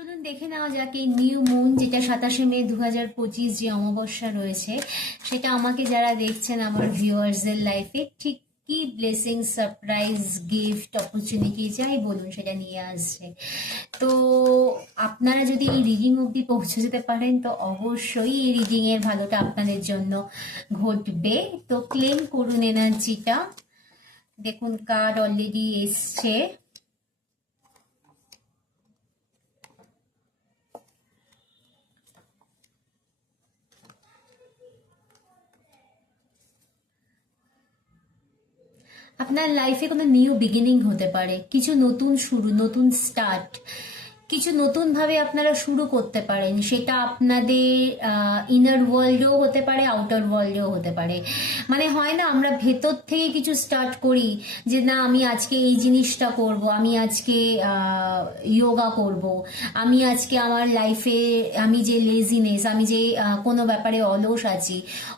চলুন দেখে নেওয়া যাক এই নিউ মুন, যেটা সাতাশে মে দু হাজার পঁচিশ যে অমাবস্যা রয়েছে, সেটা আমাকে যারা দেখছেন আমার ভিউয়ার্সদের লাইফে ঠিক কি ব্লেসিং সারপ্রাইজ গিফট অপরচুনিটি যাই বলুন সেটা নিয়ে আসছে। তো আপনারা যদি এই রিডিং অবধি পৌঁছে যেতে পারেন, তো অবশ্যই এই রিডিংয়ের ভালোটা আপনাদের জন্য ঘটবে। তো ক্লেম করুন এনার্জিটা দেখুন কার্ড অলরেডি এসছে। আপনার লাইফে কোনো নিউ বিগিনিং হতে পারে। কিছু নতুন শুরু নতুন স্টার্ট কিছু নতুনভাবে আপনারা শুরু করতে পারেন। সেটা আপনাদের ইনার ওয়ার্ল্ডেও হতে পারে আউটার ওয়ার্ল্ডেও হতে পারে। মানে হয় না, আমরা ভেতর থেকে কিছু স্টার্ট করি যে, না, আমি আজকে এই জিনিসটা করব, আমি আজকে যোগা করব, আমি আজকে আমার লাইফে আমি যে লেজিনেস আমি যে কোনো ব্যাপারে অলস আছি,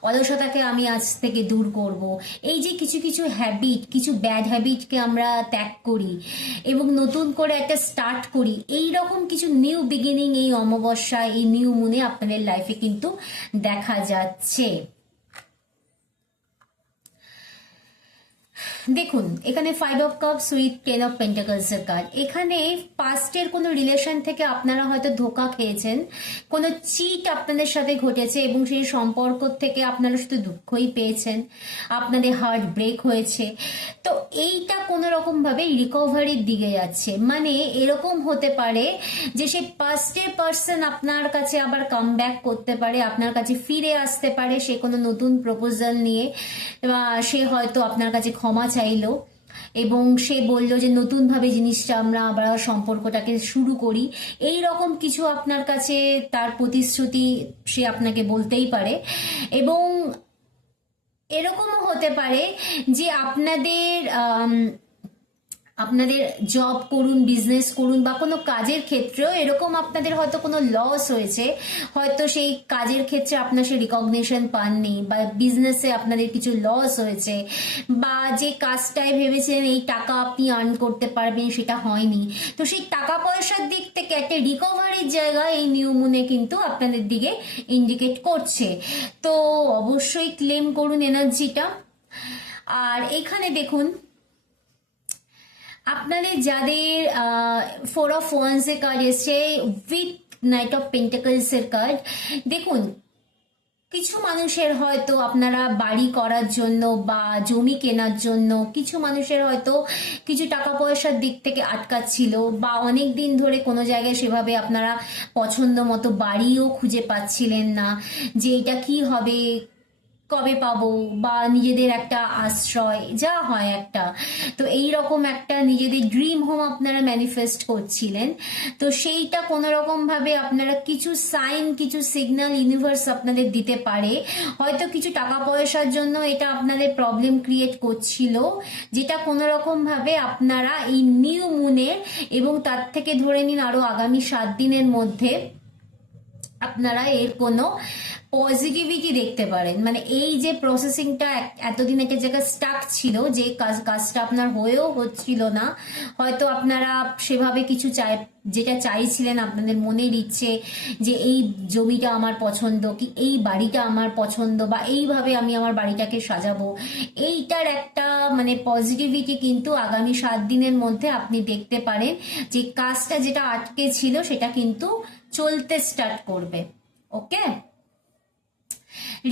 অলসতাকে আমি আজ থেকে দূর করব। এই যে কিছু কিছু হ্যাবিট কিছু ব্যাড হ্যাবিটকে আমরা ত্যাগ করি এবং নতুন করে একটা স্টার্ট করি, এই রকম কিছু নিউ বিগিনিং এই অমাবস্যা এই নিউ মুনে আপনাদের লাইফে কিন্তু দেখা যাচ্ছে। দেখুন, এখানে five of cups with ten of pentacles এর কার্ড এখানে পাস্টের কোনো রিলেশন থেকে আপনারা হয়তো ধোকা খেয়েছেন, কোনো চিট আপনাদের সাথে ঘটেছে এবং সেই সম্পর্ক থেকে আপনারা শুধু দুঃখই পেয়েছেন, আপনাদের হার্ট ব্রেক হয়েছে। তো এইটা কোনো রকম ভাবে রিকভারির দিকে যাচ্ছে। মানে এরকম হতে পারে যে সেই পাস্টের পার্সন আপনার কাছে আবার কাম ব্যাক করতে পারে, আপনার কাছে ফিরে আসতে পারে, সে কোনো নতুন প্রপোজাল নিয়ে, বা সে হয়তো আপনার কাছে ক্ষমা চাইলো এবং সে বলল যে, নতুনভাবে জিনিসটা আমরা আবার সম্পর্কটাকে শুরু করি। এই রকম কিছু আপনার কাছে তার প্রতিশ্রুতি সে আপনাকে বলতেই পারে এবং এরকমও হতে পারে যে আপনাদের আপনাদের জব করুন বিজনেস করুন বা কোনো কাজের ক্ষেত্রেও এরকম আপনাদের হয়তো কোনো লস হয়েছে, হয়তো সেই কাজের ক্ষেত্রে আপনার সে রিকগনিশন পাননি বা বিজনেসে আপনাদের কিছু লস হয়েছে বা যে কাজটায় ভেবেছিলেন এই টাকা আপনি আর্ন করতে পারবেন সেটা হয়নি। তো সেই টাকা পয়সার দিক থেকে একটা রিকভারির জায়গা এই নিউ মুনে কিন্তু আপনাদের দিকে ইন্ডিকেট করছে। তো অবশ্যই ক্লেম করুন এনার্জিটা আর এখানে দেখুন আপনাদের যাদের ফোর অফ ওয়ান্স এর কার্ড এসছে উইথ নাইট অফ পেন্টাকলস এর কার্ড দেখুন, কিছু মানুষের হয়তো আপনারা বাড়ি করার জন্য বা জমি কেনার জন্য কিছু মানুষের হয়তো কিছু টাকা পয়সার দিক থেকে আটকাচ্ছিল বা অনেক দিন ধরে কোনো জায়গায় সেভাবে আপনারা পছন্দ মতো বাড়িও খুঁজে পাচ্ছিলেন না যে এটা কি হবে কবে পাবো বা নিজেদের একটা আশ্রয়, যা হয় একটা। তো এই রকম একটা নিজেদের ড্রিম হোম আপনারা ম্যানিফেস্ট করছিলেন। তো সেইটা কোনো রকম ভাবে আপনারা কিছু সাইন কিছু সিগন্যাল ইউনিভার্স আপনাদের দিতে পারে। হয়তো কিছু টাকা পয়সার জন্য এটা আপনাদের প্রবলেম ক্রিয়েট করছিল, যেটা কোনো রকম ভাবে আপনারা এই নিউ মুনের এবং তার থেকে ধরে নিন আরও আগামী সাত দিনের মধ্যে আপনারা এর কোনো পজিটিভিটি দেখতে পারেন? মানে এই যে প্রসেসিংটা এতদিন একটা জায়গায় স্টাক ছিল, যে কাজ, কাজটা আপনার হয়েও হচ্ছিল না, হয়তো আপনারা সেভাবে কিছু চাই যেটা চাইছিলেন আপনাদের মনের ইচ্ছে যে এই জমিটা আমার পছন্দ, কি এই বাড়িটা আমার পছন্দ বা এইভাবে আমি আমার বাড়িটাকে সাজাবো, এইটার একটা মানে পজিটিভিটি কিন্তু আগামী সাত দিনের মধ্যে আপনি দেখতে পারেন যে কাজটা যেটা আটকে ছিল সেটা কিন্তু চলতে স্টার্ট করবে। ওকে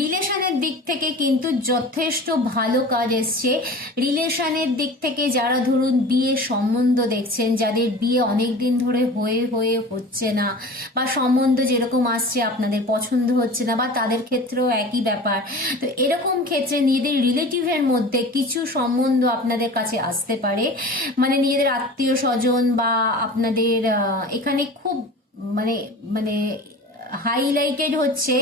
রিলেশনের দিক থেকে কিন্তু যথেষ্ট ভালো কাজ এসছে। রিলেশনের দিক থেকে যারা ধরুন বিয়ে সম্বন্ধ দেখছেন, যাদের বিয়ে অনেক দিন ধরে হয়ে হয়ে হচ্ছে না, বা সম্বন্ধ যেরকম আসছে আপনাদের পছন্দ হচ্ছে না, বা তাদের ক্ষেত্রেও একই ব্যাপার। তো এরকম ক্ষেত্রে নিজেদের রিলেটিভের মধ্যে কিছু সম্বন্ধ আপনাদের কাছে আসতে পারে। মানে নিজেদের আত্মীয় স্বজন বা আপনাদের এখানে খুব মানে মানে হাইলাইটেড হচ্ছে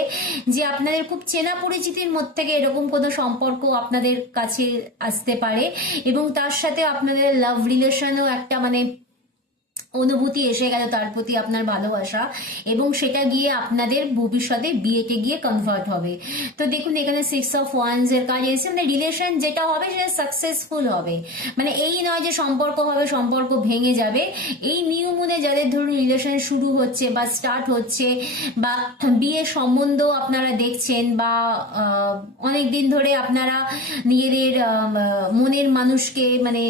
যে আপনাদের খুব চেনা পরিচিতির মধ্যে থেকে এরকম কোনো সম্পর্ক আপনাদের কাছে আসতে পারে এবং তার সাথে আপনাদের লাভ রিলেশনও একটা মানে অনুভূতি এসে গেল তার প্রতি আপনার ভালোবাসা এবং সেটা গিয়ে আপনাদের ভবিষ্যতে বিয়েতে গিয়ে কনভার্ট হবে। তো দেখুন, এখানে সিক্স অফ ওয়ান্স এর কাজ এসেছে। মানে রিলেশন যেটা হবে, সেটা সাকসেসফুল হবে। মানে এই নয় যে সম্পর্ক হবে, সম্পর্ক ভেঙে যাবে। এই নিউ মুনে যাদের ধরুন রিলেশন শুরু হচ্ছে বা স্টার্ট হচ্ছে বা বিয়ে সম্বন্ধ আপনারা দেখছেন বা অনেক দিন ধরে আপনারা নিজেদের মনের মানুষকে মানে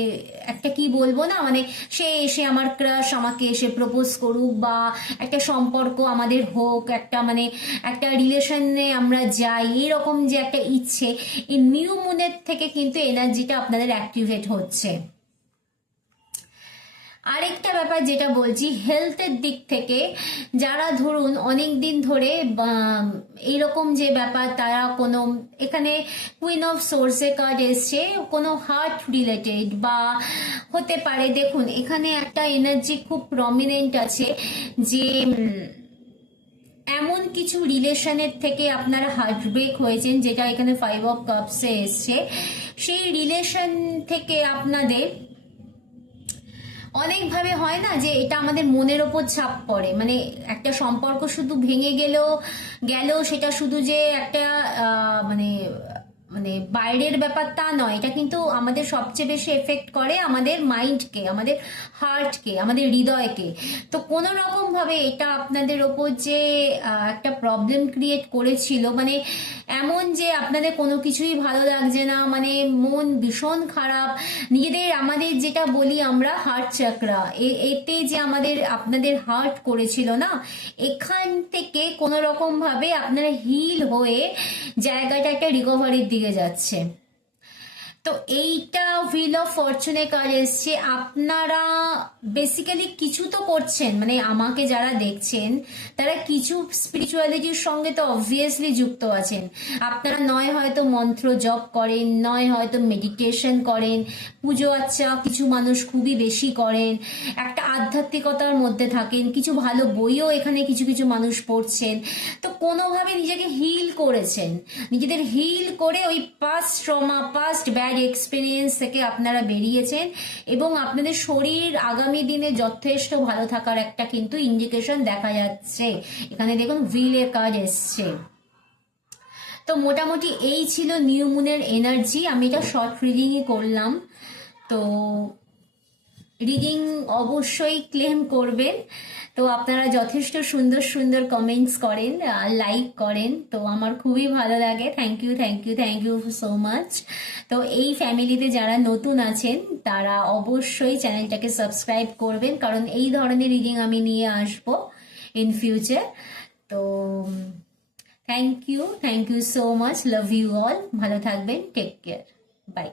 একটা কি বলব না মানে সে এসে আমার ক্রাশ আমাকে এসে প্রপোজ করুক বা একটা সম্পর্ক আমাদের হোক, একটা মানে একটা রিলেশনে আমরা যাই, এরকম যে একটা ইচ্ছে, এই নিউ মুনের থেকে কিন্তু এনার্জিটা আপনাদের অ্যাক্টিভেট হচ্ছে। আরেকটা ব্যাপার যেটা বলছি হেলথের দিক থেকে যারা ধরুন অনেক দিন ধরে এইরকম যে ব্যাপার তারা কোনো, এখানে কুইন অফ সোর্সে কার্ড এসছে, কোনো হার্ট রিলেটেড বা হতে পারে, দেখুন এখানে একটা এনার্জি খুব প্রমিনেন্ট আছে যে এমন কিছু রিলেশনের থেকে আপনারা হার্ট ব্রেক হয়েছেন, যেটা এখানে ফাইভ অফ কাপসে এসছে। সেই রিলেশন থেকে আপনাদের অনেকভাবে হয় না যে এটা আমাদের মনের ওপর ছাপ পড়ে? মানে একটা সম্পর্ক শুধু ভেঙে গেল গেল সেটা শুধু যে একটা মানে মানে বাইরের ব্যাপার তা নয়। এটা কিন্তু আমাদের সবচেয়ে বেশি এফেক্ট করে আমাদের মাইন্ডকে আমাদের হার্টকে আমাদের হৃদয়কে। তো কোনো রকম ভাবে এটা আপনাদের ওপর যে একটা প্রবলেম ক্রিয়েট করেছিল মানে এমন যে আপনাদের কোনো কিছুই ভালো লাগছে না মানে মন ভীষণ খারাপ, নিজেদের আমাদের যেটা বলি আমরা হার্ট চাকরা এতে যে আমাদের, আপনাদের হার্ট করেছিল না, এখান থেকে কোনো রকম ভাবে আপনারা হিল হয়ে জায়গাটা একটা রিকভারির দিকে যাচ্ছে। তো এইটা হুইল অফ ফরচুনে কাজ এসছে। আপনারা বেসিক্যালি কিছু তো করছেন মানে আমাকে যারা দেখছেন, তারা কিছু স্পিরিচুয়ালিটির সঙ্গে তো অবভিয়াসলি যুক্ত আছেন। আপনারা নয় হয়তো মন্ত্র জপ করেন, নয় হয়তো মেডিটেশন করেন, পুজো আচ্ছা কিছু মানুষ খুবই বেশি করেন, একটা আধ্যাত্মিকতার মধ্যে থাকেন, কিছু ভালো বইও এখানে কিছু কিছু মানুষ পড়ছেন। তো কোনোভাবে নিজেকে হিল করেছেন। নিজেদের হিল করে ওই past trauma past bad experience থেকে আপনারা বেরিয়েছেন এবং আপনাদের শরীর আগামী দিনে যথেষ্ট ভালো থাকার একটা কিন্তু ইন্ডিকেশন দেখা যাচ্ছে। এখানে দেখুন হুইলের কাজ এসছে। তো মোটামুটি এই ছিল নিউমুনের এনার্জি আমি এটা শর্ট রিডিংই করলাম। তো রিডিং অবশ্যই ক্লেম করবেন। তো আপনারা যথেষ্ট সুন্দর সুন্দর কমেন্টস করেন লাইক করেন। তো আমার খুবই ভালো লাগে। Thank you thank you thank you so much তো এই ফ্যামিলিতে যারা নতুন আছেন, তারা অবশ্যই চ্যানেলটাকে সাবস্ক্রাইব করবেন। কারণ এই ধরনের রিডিং আমি নিয়ে আসব ইন ফিউচার তো thank you thank you so much love you all ভালো থাকবেন। Take care bye